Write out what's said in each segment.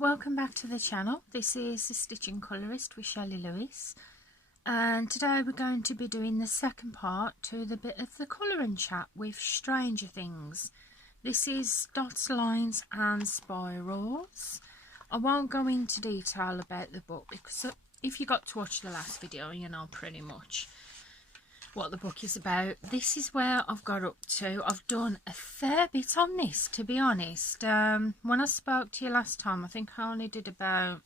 Welcome back to the channel. This is the Stitching Colourist with Shelley Lewis, and today we're going to be doing the second part to the bit of the colouring chat with Stranger Things. This is dots, lines and spirals. I won't go into detail about the book because if you got to watch the last video you know pretty much what the book is about. This is where I've got up to. I've done a fair bit on this, to be honest. When I spoke to you last time, I think I only did about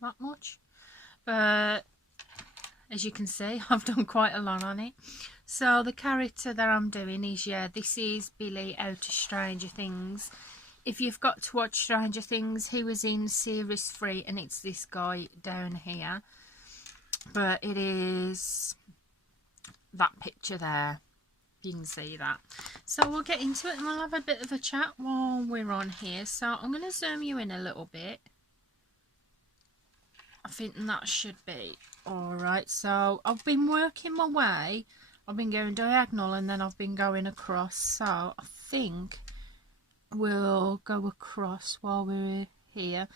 that much, but as you can see, I've done quite a lot on it. So the character that I'm doing is, this is Billy out of Stranger Things. If you've got to watch Stranger Things, he was in series 3 and it's this guy down here, but it is that picture there. You can see that. So we'll get into it and we'll have a bit of a chat while we're on here. So I'm going to zoom you in a little bit. I think that should be alright. So I've been working my way. I've been going diagonal and then I've been going across. So I think we'll go across while we're here.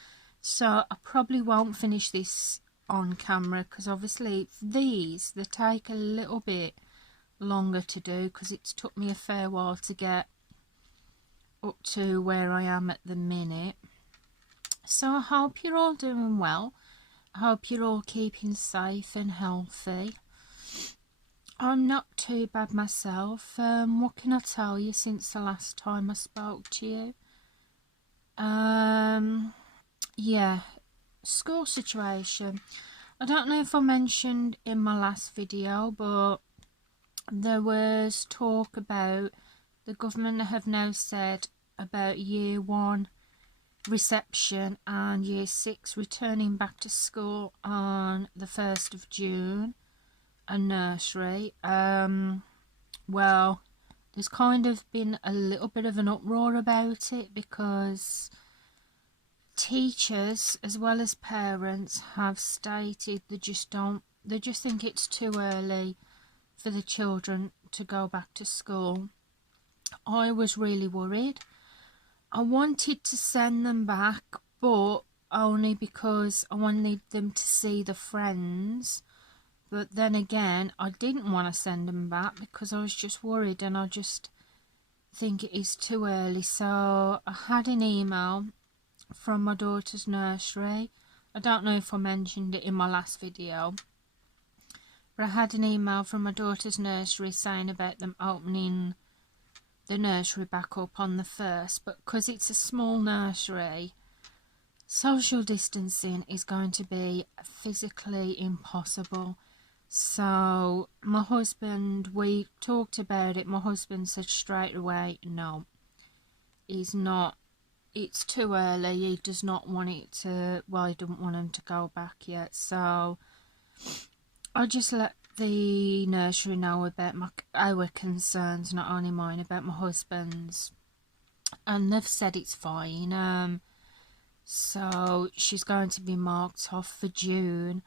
So I probably won't finish this on camera because obviously these, they take a little bit longer to do because it's took me a fair while to get up to where I am at the minute. So I hope you're all doing well. I hope you're all keeping safe and healthy. I'm not too bad myself. What can I tell you since the last time I spoke to you? Yeah, school situation. I don't know if I mentioned in my last video, but there was talk about the government have now said about year 1 reception and year 6 returning back to school on the 1st of June and nursery. Well, there's kind of been a little bit of an uproar about it because teachers as well as parents have stated they just think it's too early for the children to go back to school. I was really worried. I wanted to send them back, but only because I wanted them to see the friends. But then again, I didn't want to send them back because I was just worried and I just think it is too early. So I had an email from my daughter's nursery. I don't know if I mentioned it in my last video, but I had an email from my daughter's nursery saying about them opening the nursery back up on the 1st, but because it's a small nursery, social distancing is going to be physically impossible. So my husband, we talked about it, my husband said straight away, no, he's not. It's too early. He does not want it to, well, he doesn't want him to go back yet. So I just let the nursery know about our concerns, not only mine, about my husband's. And they've said it's fine. So she's going to be marked off for June.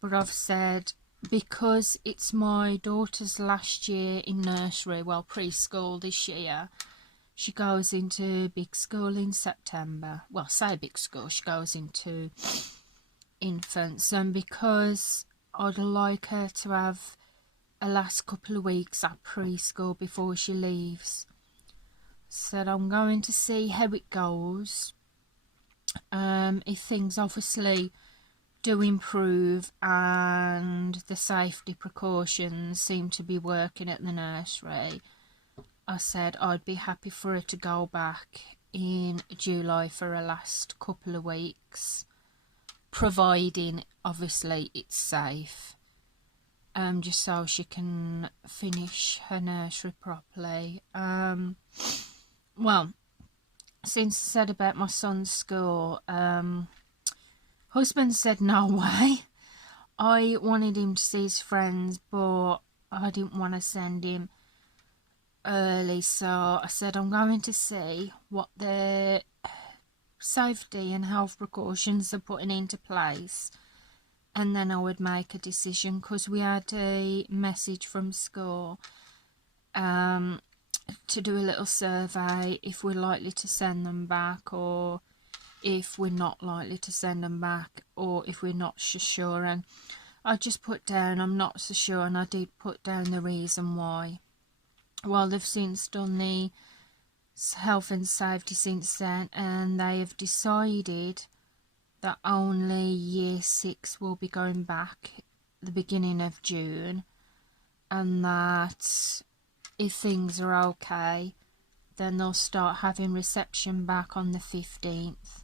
But I've said, because it's my daughter's last year in nursery, well, preschool this year, she goes into big school in September. Well, say big school, she goes into infants. And because I'd like her to have a last couple of weeks at preschool before she leaves, said I'm going to see how it goes. If things obviously do improve and the safety precautions seem to be working at the nursery, I said I'd be happy for her to go back in July for a last couple of weeks, providing obviously it's safe, just so she can finish her nursery properly. Well, since I said about my son's school, husband said no way. I wanted him to see his friends, but I didn't want to send him early, so I said I'm going to see what the safety and health precautions are putting into place, and then I would make a decision, because we had a message from school to do a little survey if we're likely to send them back, or if we're not likely to send them back, or if we're not so sure. And I just put down I'm not so sure, and I did put down the reason why. Well, they've since done the health and safety since then, and they have decided that only year 6 will be going back the beginning of June, and that if things are okay, then they'll start having reception back on the 15th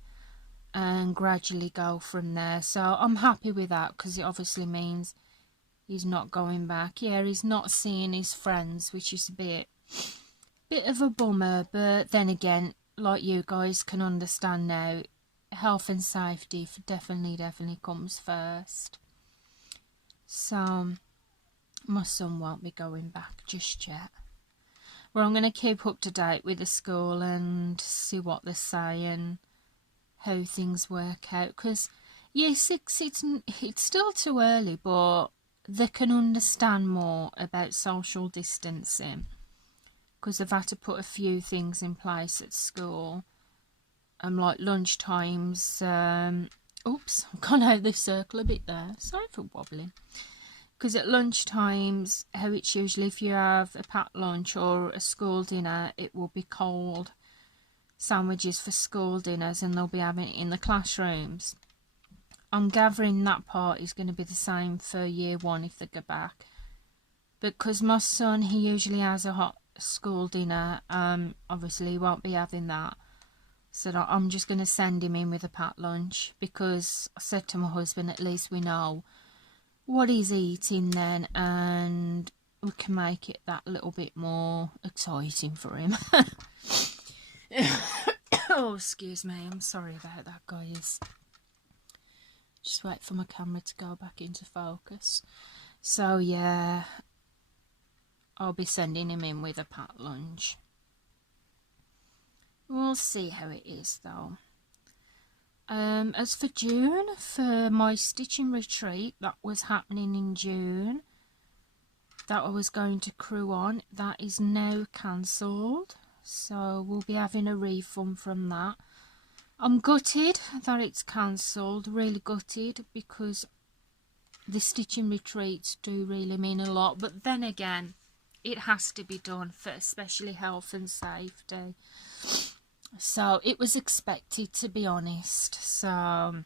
and gradually go from there. So I'm happy with that, because it obviously means he's not going back. Yeah, he's not seeing his friends, which is a bit of a bummer, but then again, like you guys can understand now, health and safety definitely comes first. So my son won't be going back just yet. Well, I'm going to keep up to date with the school and see what they say and how things work out, because year 6, it's still too early, but they can understand more about social distancing, because they've had to put a few things in place at school, like lunch times. Oops, I've gone out of the circle a bit there, sorry for wobbling. Because at lunch times, how it's usually, if you have a packed lunch or a school dinner, it will be cold sandwiches for school dinners, and they'll be having it in the classrooms. I'm gathering that part is going to be the same for year 1 if they go back. Because my son, he usually has a hot school dinner, obviously he won't be having that. So I'm just going to send him in with a packed lunch, because I said to my husband, at least we know what he's eating then, and we can make it that little bit more exciting for him. Oh, excuse me, I'm sorry about that, guys. Just wait for my camera to go back into focus. So yeah, I'll be sending him in with a packed lunch. We'll see how it is though. As for June, for my stitching retreat that was happening in June, that I was going to Crewe on, that is now cancelled. So we'll be having a refund from that. I'm gutted that it's cancelled, really gutted, because the stitching retreats do really mean a lot. But then again, it has to be done for especially health and safety. So it was expected, to be honest. So I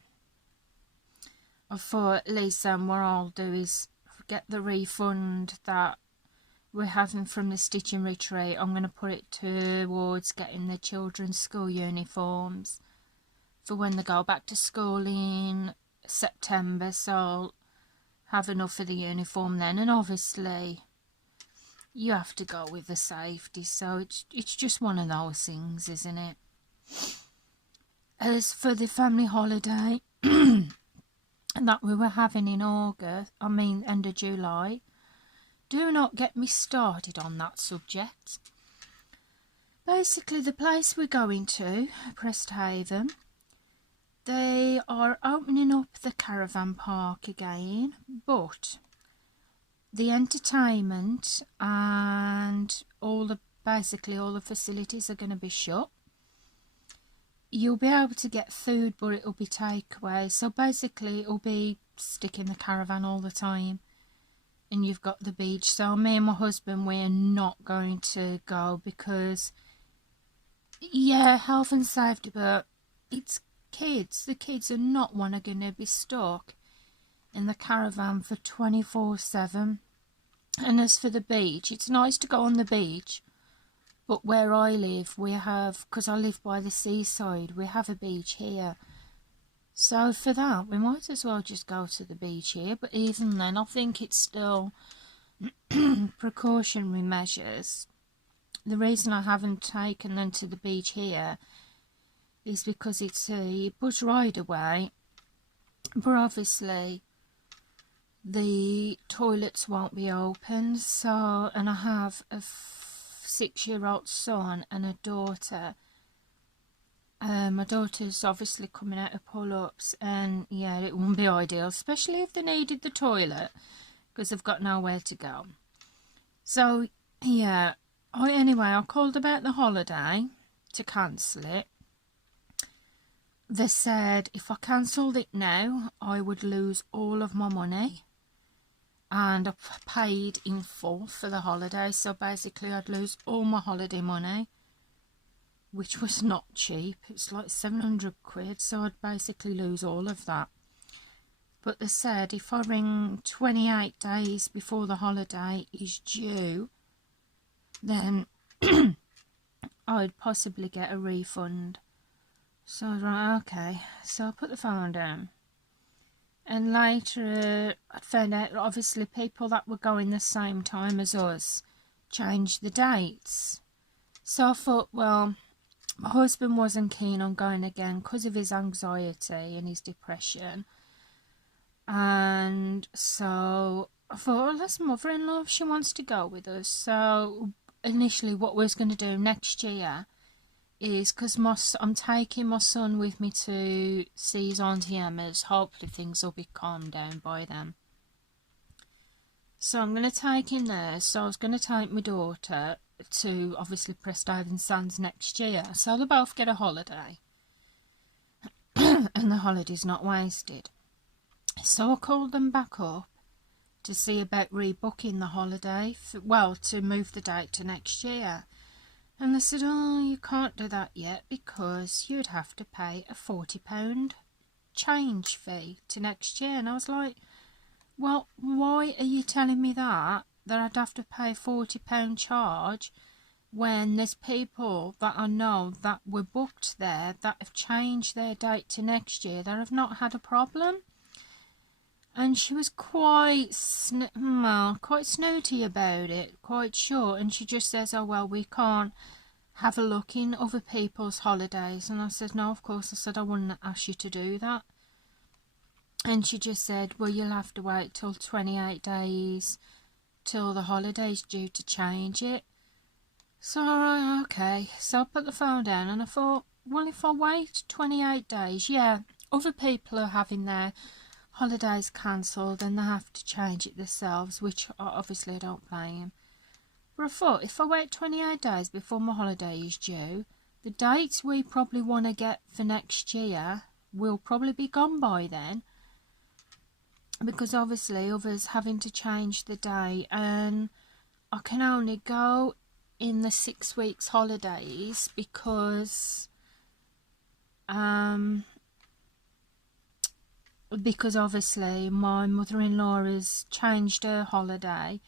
thought at least what I'll do is get the refund that we're having from the stitching retreat. I'm going to put it towards getting the children's school uniforms for when they go back to school in September. So I'll have enough for the uniform then. And obviously you have to go with the safety, so it's just one of those things, isn't it? As for the family holiday that we were having in end of July, do not get me started on that subject. Basically, the place we're going to, Presthaven, they are opening up the caravan park again, but the entertainment and basically all the facilities are going to be shut. You'll be able to get food, but it'll be takeaway. So basically it'll be stick in the caravan all the time, and you've got the beach. So me and my husband, we're not going to go because, yeah, health and safety, but it's kids. The kids are not going to be stuck in the caravan for 24/7. And as for the beach, it's nice to go on the beach, but where I live, we have, because I live by the seaside, we have a beach here. So for that, we might as well just go to the beach here. But even then, I think it's still precautionary measures. The reason I haven't taken them to the beach here is because it's a bus ride away, but obviously the toilets won't be open. So, and I have a 6-year-old son and a daughter. My daughter's obviously coming out of pull-ups, and yeah, it wouldn't be ideal, especially if they needed the toilet, because they've got nowhere to go. So yeah, anyway, I called about the holiday to cancel it. they said if I cancelled it now, I would lose all of my money, and I paid in full for the holiday, so basically I'd lose all my holiday money, which was not cheap. It's like 700 quid, so I'd basically lose all of that. But they said if I ring 28 days before the holiday is due, then I'd possibly get a refund. So I was like, okay. So I put the phone down. And later I found out that obviously people that were going the same time as us changed the dates. So I thought, well, my husband wasn't keen on going again because of his anxiety and his depression. And so I thought, well, that's mother-in-law if she wants to go with us. So initially what we was going to do next year is, because I'm taking my son with me to see his Auntie Emma's. Hopefully things will be calmed down by then. So I'm going to take him there. So I was going to take my daughter to obviously Presthaven Sands next year. So they'll both get a holiday. And the holiday's not wasted. So I called them back up to see about rebooking the holiday, to move the date to next year. And they said, oh, you can't do that yet because you'd have to pay a £40 change fee to next year. And I was like, well, why are you telling me that I'd have to pay £40 charge when there's people that I know that were booked there that have changed their date to next year that have not had a problem? And she was quite snooty about it, quite short. And she just says, oh, well, we can't have a look in other people's holidays. And I said, no, of course. I said, I wouldn't ask you to do that. And she just said, well, you'll have to wait till 28 days till the holiday's due to change it. So, okay. So I put the phone down and I thought, well, if I wait 28 days, yeah, other people are having their holidays cancelled and they have to change it themselves, which obviously I don't blame. But I thought, if I wait 28 days before my holiday is due, the dates we probably want to get for next year will probably be gone by then, because obviously others having to change the day, and I can only go in the 6 weeks holidays because obviously my mother-in-law has changed her holiday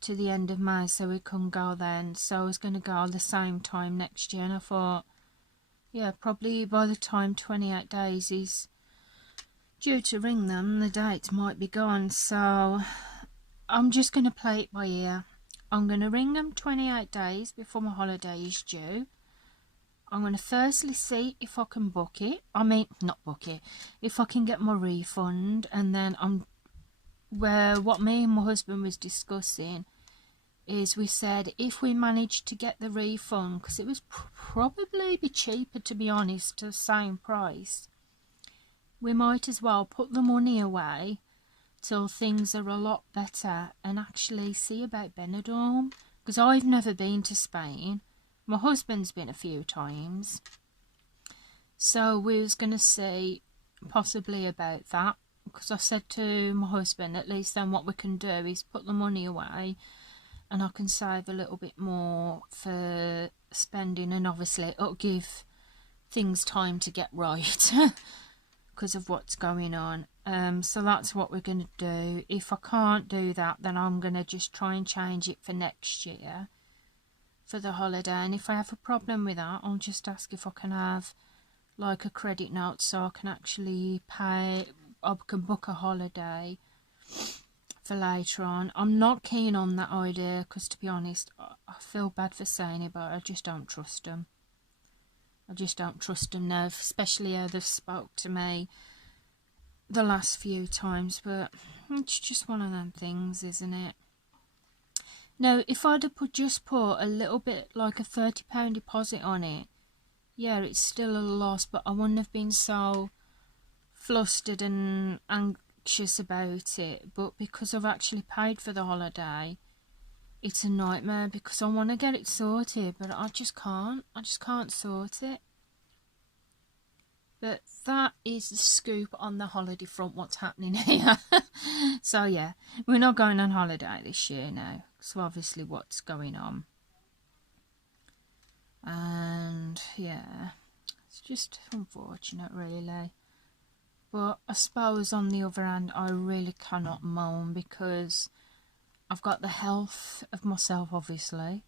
to the end of May, so we couldn't go then. So I was going to go the same time next year, and I thought, yeah, probably by the time 28 days is due to ring them, the dates might be gone. So I'm just going to play it by ear. I'm going to ring them 28 days before my holiday is due. I'm going to firstly see if I can book it. Not book it. If I can get my refund. And then what me and my husband was discussing is, we said if we managed to get the refund, because it was probably be cheaper, to be honest, to the same price, we might as well put the money away till things are a lot better and actually see about Benidorm, because I've never been to Spain. My husband's been a few times, so we was going to see possibly about that, because I said to my husband, at least then what we can do is put the money away and I can save a little bit more for spending, and obviously it'll give things time to get right because of what's going on. So that's what we're going to do. If I can't do that, then I'm going to just try and change it for next year for the holiday. And if I have a problem with that, I'll just ask if I can have like a credit note so I can actually pay, I can book a holiday for later on. I'm not keen on that idea because, to be honest, I feel bad for saying it, but I just don't trust them. I just don't trust them now, especially how they've spoke to me the last few times. But it's just one of them things, isn't it? Now, if I'd have just put a little bit, like a £30 deposit on it, yeah, it's still a loss, but I wouldn't have been so flustered and anxious about it. But because I've actually paid for the holiday, it's a nightmare, because I want to get it sorted, but I just can't sort it. But that is the scoop on the holiday front, what's happening here. So yeah, we're not going on holiday this year now. So obviously what's going on. And yeah, it's just unfortunate really. But I suppose on the other hand, I really cannot moan because I've got the health of myself, obviously,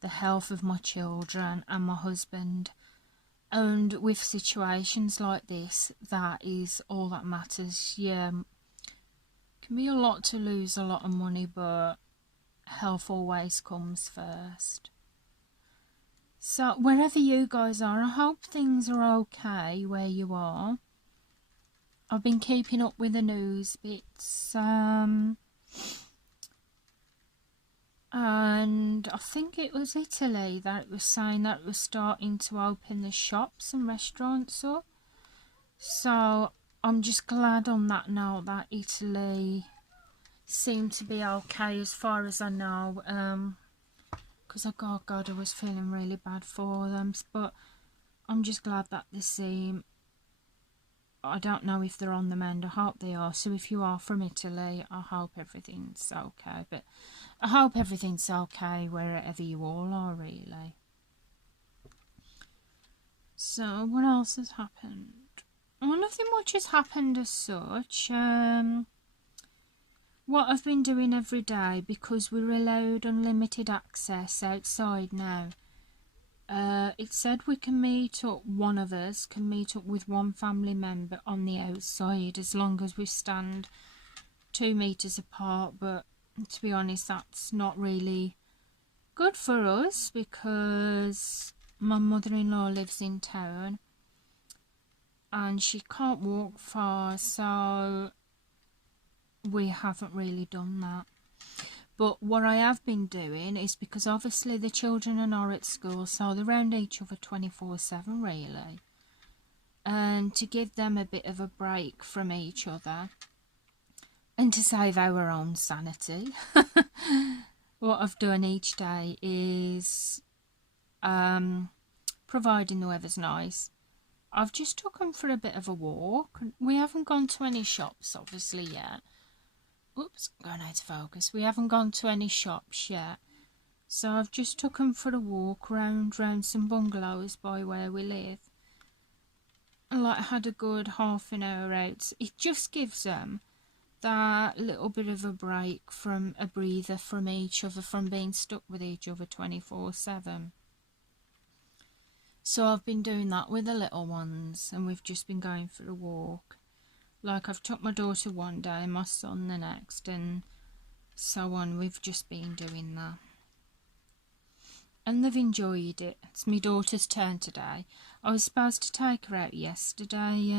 the health of my children and my husband. And with situations like this, that is all that matters. Yeah, it can be a lot to lose a lot of money, but health always comes first. So wherever you guys are, I hope things are okay where you are. I've been keeping up with the news bits, and I think it was Italy that it was saying that it was starting to open the shops and restaurants up. So I'm just glad on that note that Italy seemed to be okay as far as I know, because God, I was feeling really bad for them, but I'm just glad that they seem, I don't know if they're on the mend. I hope they are. So if you are from Italy, I hope everything's okay. But I hope everything's okay wherever you all are, really. So what else has happened? Well, nothing much has happened as such. What I've been doing every day, because we're allowed unlimited access outside now. It said we can meet up, one of us can meet up with one family member on the outside as long as we stand 2 meters apart, but to be honest, that's not really good for us because my mother-in-law lives in town and she can't walk far, so we haven't really done that. But what I have been doing is, because obviously the children are not at school, so they're around each other 24/7 really. And to give them a bit of a break from each other and to save our own sanity, what I've done each day is, providing the weather's nice, I've just took them for a bit of a walk. We haven't gone to any shops obviously yet. Oops, going out of focus. We haven't gone to any shops yet. So I've just took them for a walk round some bungalows by where we live. And like had a good half an hour out. It just gives them that little bit of a break, from a breather from each other, from being stuck with each other 24/7. So I've been doing that with the little ones, and we've just been going for a walk. Like I've took my daughter one day, my son the next, and so on. We've just been doing that. And they've enjoyed it. It's my daughter's turn today. I was supposed to take her out yesterday.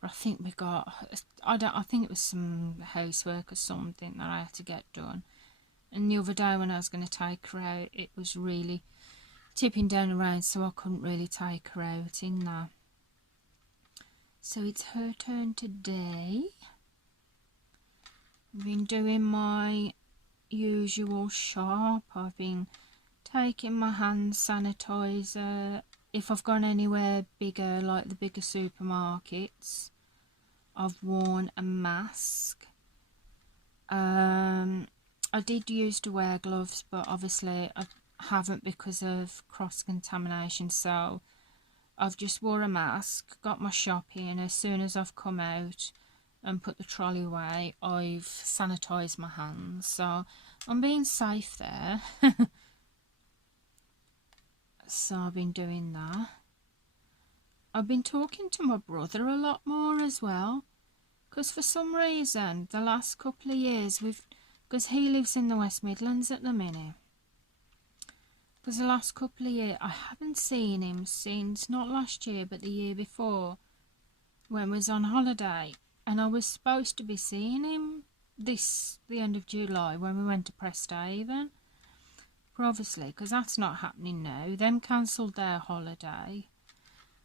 I think we got, I think it was some housework or something that I had to get done. And the other day when I was going to take her out, it was really tipping down the rain, so I couldn't really take her out in that. So it's her turn today. I've been doing my usual shop. I've been taking my hand sanitizer. If I've gone anywhere bigger, like the bigger supermarkets, I've worn a mask. I did used to wear gloves, but obviously I haven't because of cross-contamination, so I've just wore a mask, got my shopping, and as soon as I've come out and put the trolley away, I've sanitised my hands, so I'm being safe there. So I've been doing that. I've been talking to my brother a lot more as well, because for some reason the last couple of years, because he lives in the West Midlands at the minute, because the last couple of years I haven't seen him since, not last year but the year before, when we was on holiday, and I was supposed to be seeing him the end of July when we went to Presthaven. But obviously, because that's not happening now, them cancelled their holiday,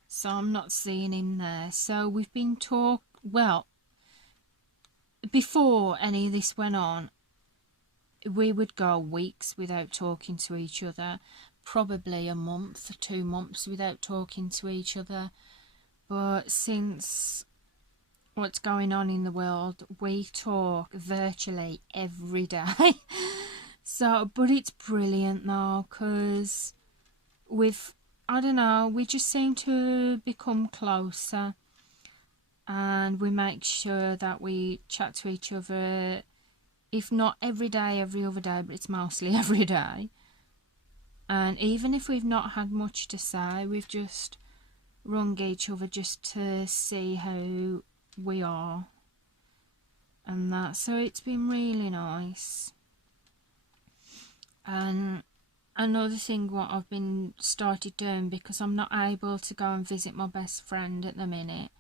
so I'm not seeing him there. So we've been well, before any of this went on, we would go weeks without talking to each other, probably a month or 2 months without talking to each other. But since what's going on in the world, we talk virtually every day. So, but it's brilliant though, because I don't know, we just seem to become closer, and we make sure that we chat to each other, if not every day, every other day, but it's mostly every day. And even if we've not had much to say, we've just rung each other just to see how we are and that. So it's been really nice. And another thing what I've been started doing, because I'm not able to go and visit my best friend at the minute,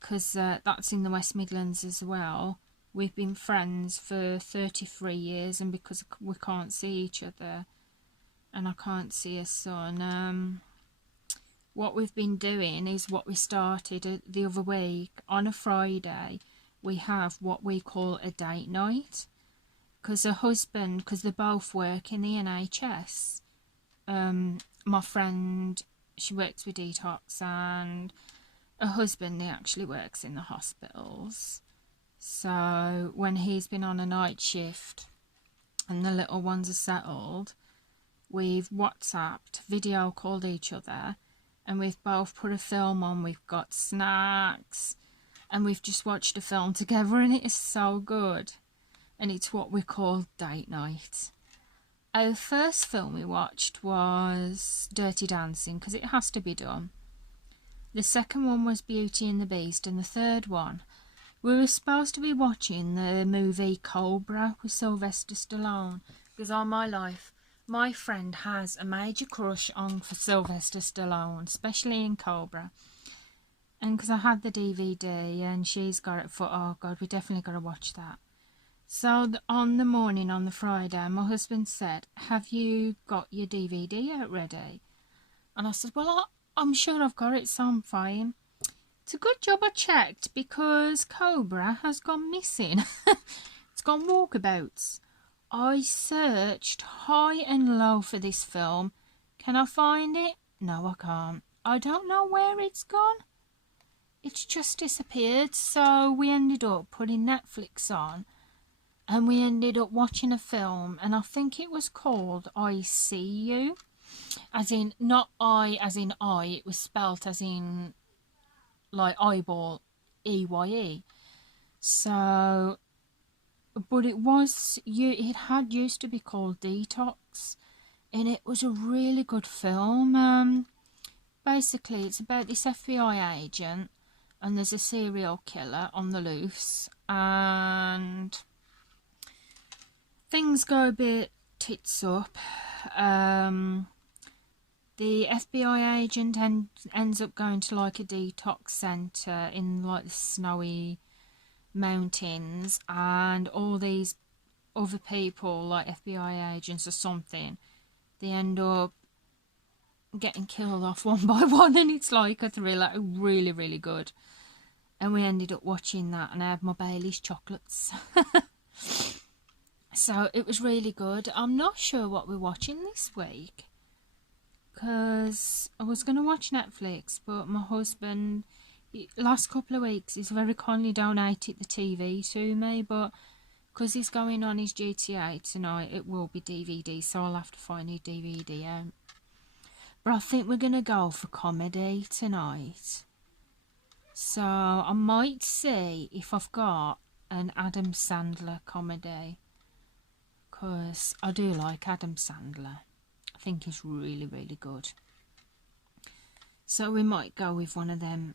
because that's in the West Midlands as well. We've been friends for 33 years, and because we can't see each other and I can't see her son, what we've been doing is what we started the other week. On a Friday, we have what we call a date night, because her husband, because they both work in the NHS. My friend, she works with Detox, and her husband, he actually works in the hospitals. So when he's been on a night shift and the little ones are settled, we've WhatsApped, video called each other, and we've both put a film on. We've got snacks and we've just watched a film together, and it is so good. And it's what we call date night. Our first film we watched was Dirty Dancing, because it has to be done. The second one was Beauty and the Beast, and the third one, we were supposed to be watching the movie Cobra with Sylvester Stallone, because all my life my friend has a major crush on for Sylvester Stallone, especially in Cobra. And because I had the DVD and she's got it for, oh God, we definitely got to watch that. So on the morning on the Friday, my husband said, have you got your DVD out ready? And I said, well, I'm sure I've got it, so I'm fine. It's a good job I checked, because Cobra has gone missing. It's gone walkabouts. I searched high and low for this film. Can I find it? No, I can't. I don't know where it's gone. It's just disappeared. So we ended up putting Netflix on, and we ended up watching a film, and I think it was called I See You. As in, not I as in I, it was spelt as in like eyeball, E-Y-E. So, but it had used to be called Detox, and it was a really good film. Basically, it's about this FBI agent, and there's a serial killer on the loose, and things go a bit tits up. The FBI agent ends up going to like a detox centre in like the snowy mountains, and all these other people, like FBI agents or something, they end up getting killed off one by one, and it's like a thriller, really, really good. And we ended up watching that, and I had my Bailey's chocolates. So it was really good. I'm not sure what we're watching this week, because I was going to watch Netflix, but my husband, last couple of weeks, he's very kindly donated the TV to me, but because he's going on his GTA tonight, it will be DVD, so I'll have to find a DVD out. But I think we're going to go for comedy tonight. So I might see if I've got an Adam Sandler comedy, because I do like Adam Sandler. I think he's really, really good. So we might go with one of them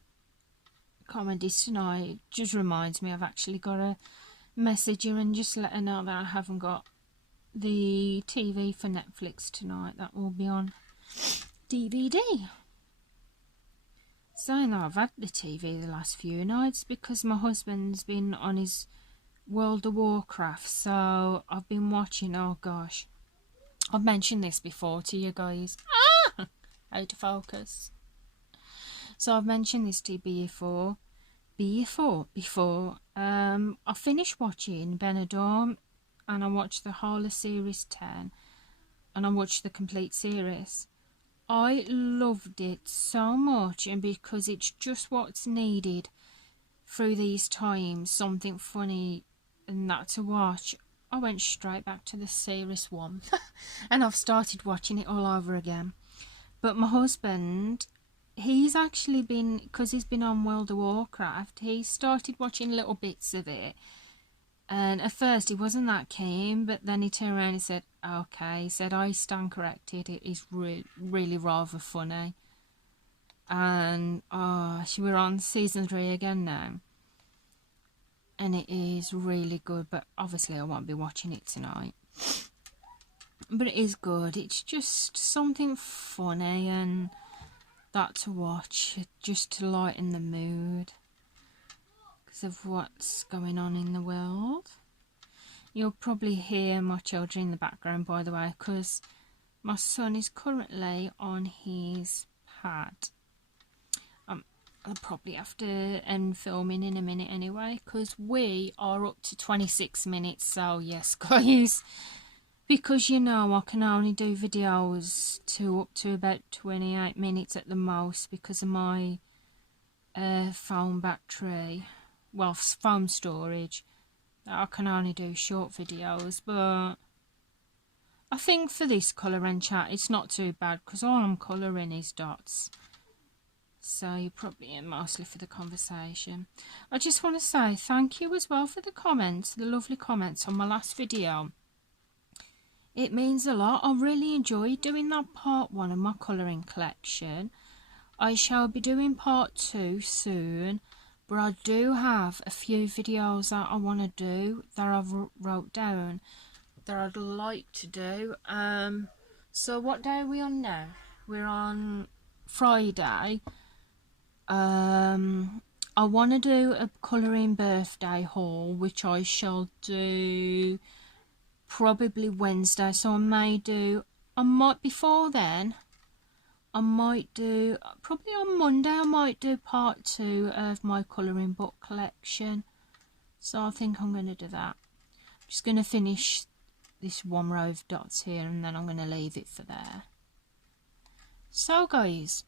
comedies tonight. Just reminds me I've actually got to message her and just let her know that I haven't got the TV for Netflix tonight. That will be on DVD. So now I've had the TV the last few nights because my husband's been on his World of Warcraft, so I've been watching, oh gosh, I've mentioned this before to you guys. Out of focus. So I've mentioned this to you before. I finished watching Benidorm, and I watched the whole of series 10. and I watched the complete series. I loved it so much, and because it's just what's needed through these times, something funny and that to watch, I went straight back to the series one and I've started watching it all over again. But my husband, he's actually been, because he's been on World of Warcraft, he started watching little bits of it, and at first he wasn't that keen, but then he turned around and said, okay, he said, I stand corrected, it is really rather funny. And we're on season 3 again now, and it is really good, but obviously I won't be watching it tonight. But it is good. It's just something funny and that to watch, just to lighten the mood because of what's going on in the world. You'll probably hear my children in the background, by the way, because my son is currently on his pad. I'll probably have to end filming in a minute anyway, because we are up to 26 minutes. So yes, guys, because you know I can only do videos up to about 28 minutes at the most because of my phone battery, well, phone storage. I can only do short videos, but I think for this colouring chat it's not too bad because all I'm colouring is dots. So you're probably in mostly for the conversation. I just want to say thank you as well for the comments, the lovely comments on my last video. It means a lot. I really enjoyed doing that part 1 of my colouring collection. I shall be doing part 2 soon, but I do have a few videos that I want to do that I've wrote down that I'd like to do. So what day are we on now? We're on Friday. I want to do a colouring birthday haul, which I shall do probably Wednesday, so before then I might do, probably on Monday I might do part 2 of my colouring book collection. So I think I'm going to do that. I'm just going to finish this one row of dots here and then I'm going to leave it for there. So guys,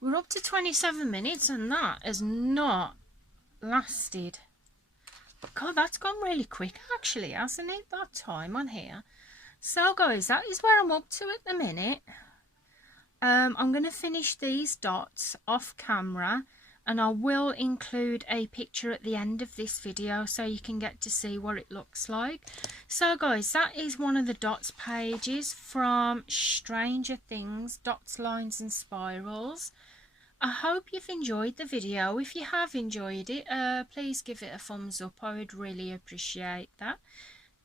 we're up to 27 minutes and that has not lasted. But God, that's gone really quick actually, hasn't it, that time on here? So guys, that is where I'm up to at the minute. I'm going to finish these dots off camera and I will include a picture at the end of this video so you can get to see what it looks like. So guys, that is one of the dots pages from Stranger Things, Dots, Lines and Spirals. I hope you've enjoyed the video. If you have enjoyed it, please give it a thumbs up. I would really appreciate that.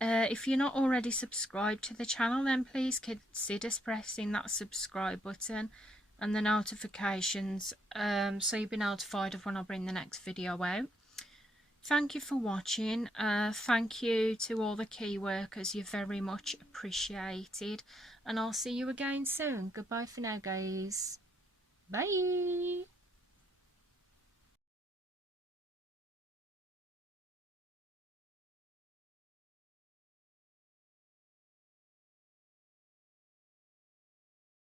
If you're not already subscribed to the channel, then please consider pressing that subscribe button and the notifications so you'll be notified of when I bring the next video out. Thank you for watching. Thank you to all the key workers. You're very much appreciated. And I'll see you again soon. Goodbye for now, guys. Bye.